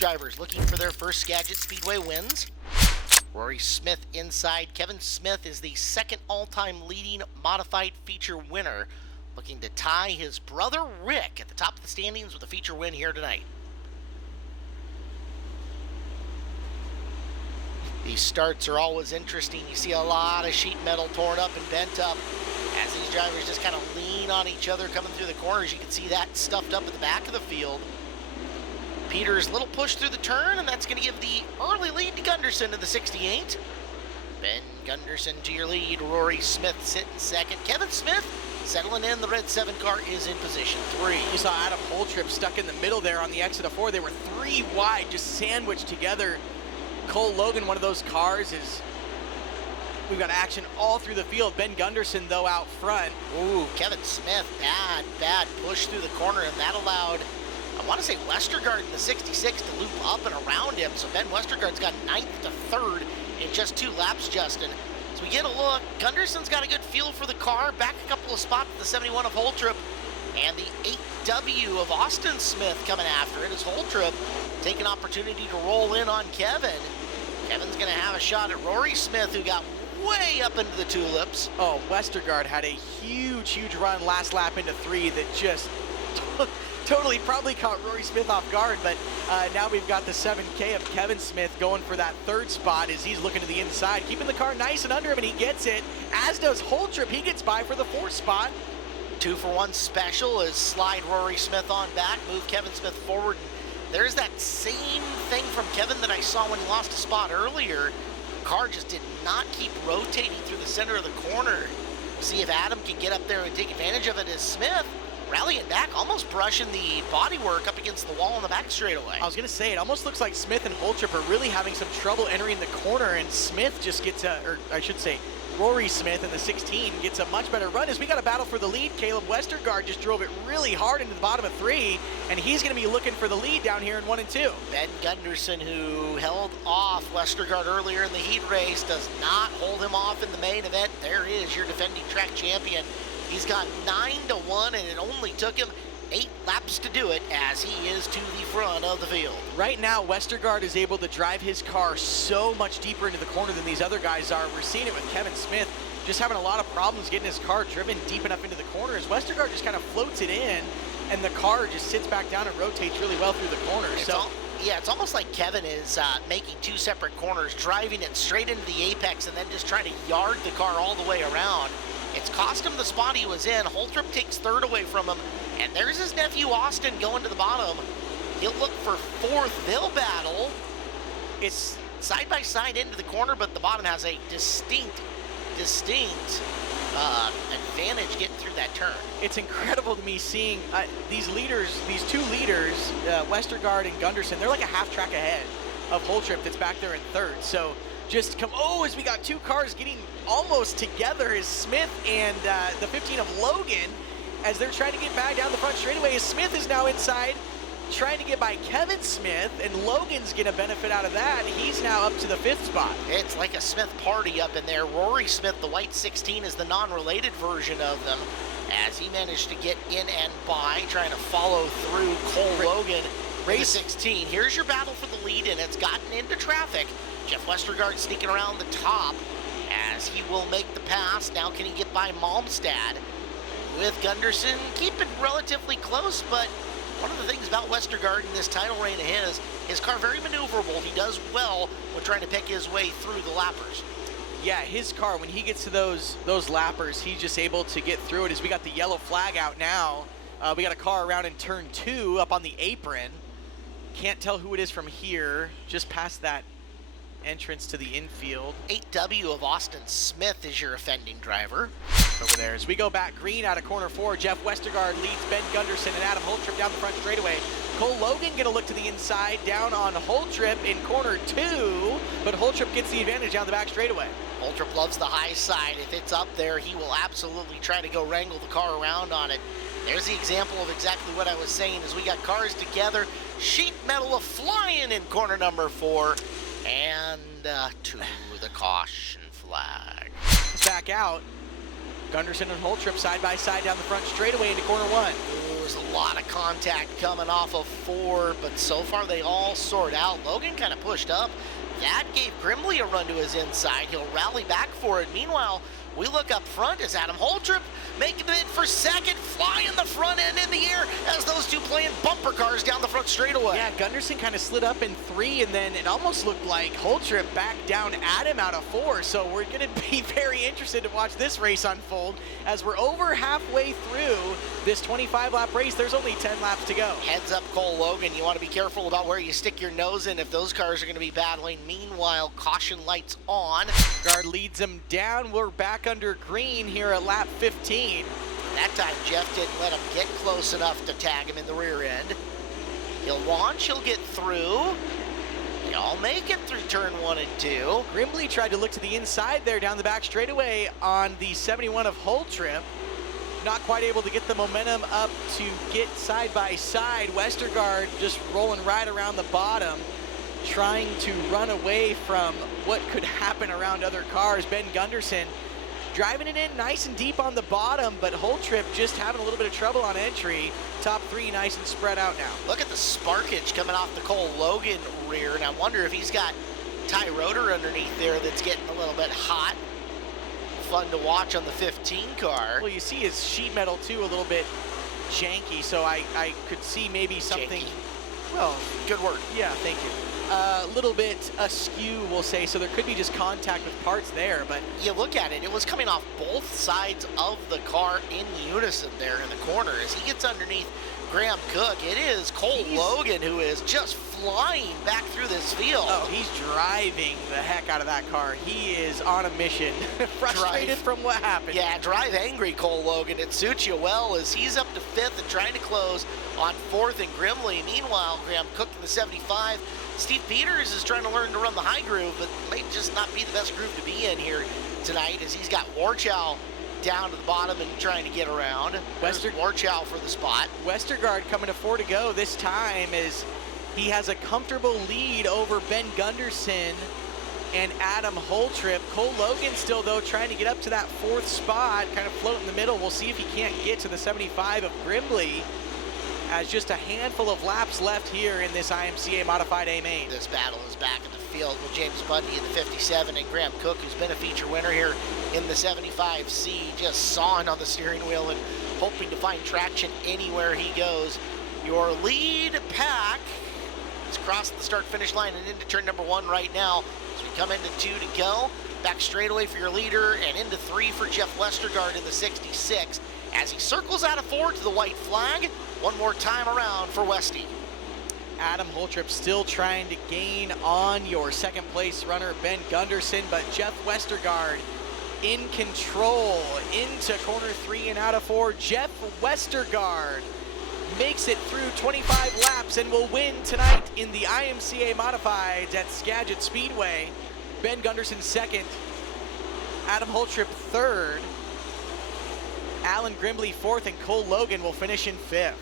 drivers looking for their first Skagit Speedway wins. Rory Smith inside. Kevin Smith is the second all-time leading modified feature winner, looking to tie his brother Rick at the top of the standings with a feature win here tonight. These starts are always interesting. You see a lot of sheet metal torn up and bent up as these drivers just kind of lean on each other coming through the corners. You can see that stuffed up at the back of the field. Peter's little push through the turn, and that's going to give the early lead to Gunderson in the 68. Ben Gunderson to your lead. Rory Smith sitting second. Kevin Smith settling in. The red 7 car is in position 3. You saw Adam Holtrip stuck in the middle there on the exit of 4. They were 3 wide, just sandwiched together. Cole Logan, one of those cars, is... We've got action all through the field. Ben Gunderson, though, out front. Ooh, Kevin Smith, bad push through the corner, and that allowed, I want to say, Westergard in the 66 to loop up and around him. So Ben Westergaard's got 9th to 3rd in just 2 laps, Justin. So we get a look. Gunderson's got a good feel for the car. Back a couple of spots, the 71 of Holtrip, and the 8W of Austin Smith coming after it as Holtrip take an opportunity to roll in on Kevin. Kevin's going to have a shot at Rory Smith, who got way up into the tulips. Oh, Westergard had a huge run last lap into 3 that just totally probably caught Rory Smith off guard, but now we've got the 7K of Kevin Smith going for that 3rd spot as he's looking to the inside, keeping the car nice and under him, and he gets it, as does Holtrip. He gets by for the 4th spot. 2-for-1 special is slide Rory Smith on back, move Kevin Smith forward. And there's that same thing from Kevin that I saw when he lost a spot earlier. Car just did not keep rotating through the center of the corner. We'll see if Adam can get up there and take advantage of it as Smith rallying back, almost brushing the bodywork up against the wall in the back straightaway. I was going to say, it almost looks like Smith and Holtrip are really having some trouble entering the corner, and Smith just gets a, or I should say, Rory Smith in the 16 gets a much better run as we got a battle for the lead. Caleb Westergard just drove it really hard into the bottom of 3, and he's going to be looking for the lead down here in 1 and 2. Ben Gunderson, who held off Westergard earlier in the heat race, does not hold him off in the main event. There is your defending track champion. He's got 9-1, and it only took him 8 laps to do it as he is to the front of the field. Right now, Westergard is able to drive his car so much deeper into the corner than these other guys are. We're seeing it with Kevin Smith just having a lot of problems getting his car driven deep enough into the corner as Westergard just kind of floats it in, and the car just sits back down and rotates really well through the corner. Yeah, it's almost like Kevin is making 2 separate corners, driving it straight into the apex, and then just trying to yard the car all the way around. It's cost him the spot he was in. Holtrip takes 3rd away from him, and there's his nephew Austin going to the bottom. He'll look for 4th. They'll battle. It's side by side into the corner, but the bottom has a distinct advantage getting through that turn. It's incredible to me seeing these leaders, these 2 leaders, Westergard and Gunderson. They're like a half track ahead of Holtrip that's back there in 3rd. So just come, as we got 2 cars getting almost together is Smith and the 15 of Logan as they're trying to get back down the front straightaway. As Smith is now inside trying to get by Kevin Smith, and Logan's gonna benefit out of that. He's now up to the 5th spot. It's like a Smith party up in there. Rory Smith, the white 16, is the non-related version of them as he managed to get in and by, trying to follow through Cole Logan. Race 16. Here's your battle for the lead, and it's gotten into traffic. Jeff Westergard sneaking around the top as he will make the pass. Now can he get by Malmstad? With Gunderson keeping relatively close, but one of the things about Westergard in this title reign of his car very maneuverable. He does well when trying to pick his way through the lappers. Yeah, his car, when he gets to those lappers, he's just able to get through it as we got the yellow flag out now. We got a car around in turn 2 up on the apron. Can't tell who it is from here, just past that entrance to the infield. 8W of Austin Smith is your offending driver. Over there as we go back green out of corner 4, Jeff Westergard leads Ben Gunderson and Adam Holtrip down the front straightaway. Cole Logan gonna look to the inside down on Holtrip in corner 2, but Holtrip gets the advantage down the back straightaway. Holtrip loves the high side. If it's up there, he will absolutely try to go wrangle the car around on it. There's the example of exactly what I was saying as we got cars together. Sheet metal flying in corner number 4. And to the caution flag. Back out. Gunderson and Holtrip side by side down the front straightaway into corner 1. Ooh, There's a lot of contact coming off of 4, but so far they all sort out. Logan kind of pushed up. That gave Grimley a run to his inside. He'll rally back for it. Meanwhile, we look up front as Adam Holtrip making it for second, flying the front end in the air as those two playing bumper cars down the front straightaway. Yeah, Gunderson kind of slid up in 3, and then it almost looked like Holtrip backed down Adam out of 4. So we're going to be very interested to watch this race unfold as we're over halfway through this 25-lap race. There's only 10 laps to go. Heads up, Cole Logan. You want to be careful about where you stick your nose in if those cars are going to be battling. Meanwhile, caution lights on. Guard leads them down. We're back under green here at lap 15. That time, Jeff didn't let him get close enough to tag him in the rear end. He'll launch, he'll get through. They all make it through turn 1 and 2. Grimley tried to look to the inside there down the back straightaway on the 71 of Holtrip. Not quite able to get the momentum up to get side by side. Westergard just rolling right around the bottom, trying to run away from what could happen around other cars. Ben Gunderson driving it in nice and deep on the bottom, but Holtrip just having a little bit of trouble on entry. Top 3 nice and spread out now. Look at the sparkage coming off the Cole Logan rear, and I wonder if he's got Ty Rotor underneath there that's getting a little bit hot. Fun to watch on the 15 car. Well, you see his sheet metal too a little bit janky, so I could see maybe something. Janky. Well, Good word. yeah, thank you. A little bit askew, we'll say, so there could be just contact with parts there, but You look at it, it was coming off both sides of the car in unison there in the corner. As he gets underneath Graham Cook, it is Cole Logan who is just flying back through this field. oh, he's driving the heck out of that car. He is on a mission, frustrated from what happened. Yeah, drive angry, Cole Logan. It suits you well as he's up to 5th and trying to close on 4th and Grimley. Meanwhile, Graham Cook in the 75. Steve Peters is trying to learn to run the high groove, but may just not be the best groove to be in here tonight as he's got Warchow down to the bottom and trying to get around. Warchow for the spot. Westergard coming to 4 to go this time as he has a comfortable lead over Ben Gunderson and Adam Holtrip. Cole Logan still, though, trying to get up to that 4th spot, kind of float in the middle. We'll see if he can't get to the 75 of Grimley as just a handful of laps left here in this IMCA Modified A main. This battle is back in the field with James Bundy in the 57 and Graham Cook, who's been a feature winner here in the 75C, just sawing on the steering wheel and hoping to find traction anywhere he goes. Your lead pack is crossing the start-finish line and into turn number 1 right now. As we come into 2 to go, back straightaway for your leader and into 3 for Jeff Westergard in the 66. As he circles out of 4 to the white flag, one more time around for Westy. Adam Holtrip still trying to gain on your 2nd place runner, Ben Gunderson, but Jeff Westergard in control into corner 3 and out of 4. Jeff Westergard makes it through 25 laps and will win tonight in the IMCA Modifieds at Skagit Speedway. Ben Gunderson 2nd, Adam Holtrip 3rd, Alan Grimley 4th, and Cole Logan will finish in 5th.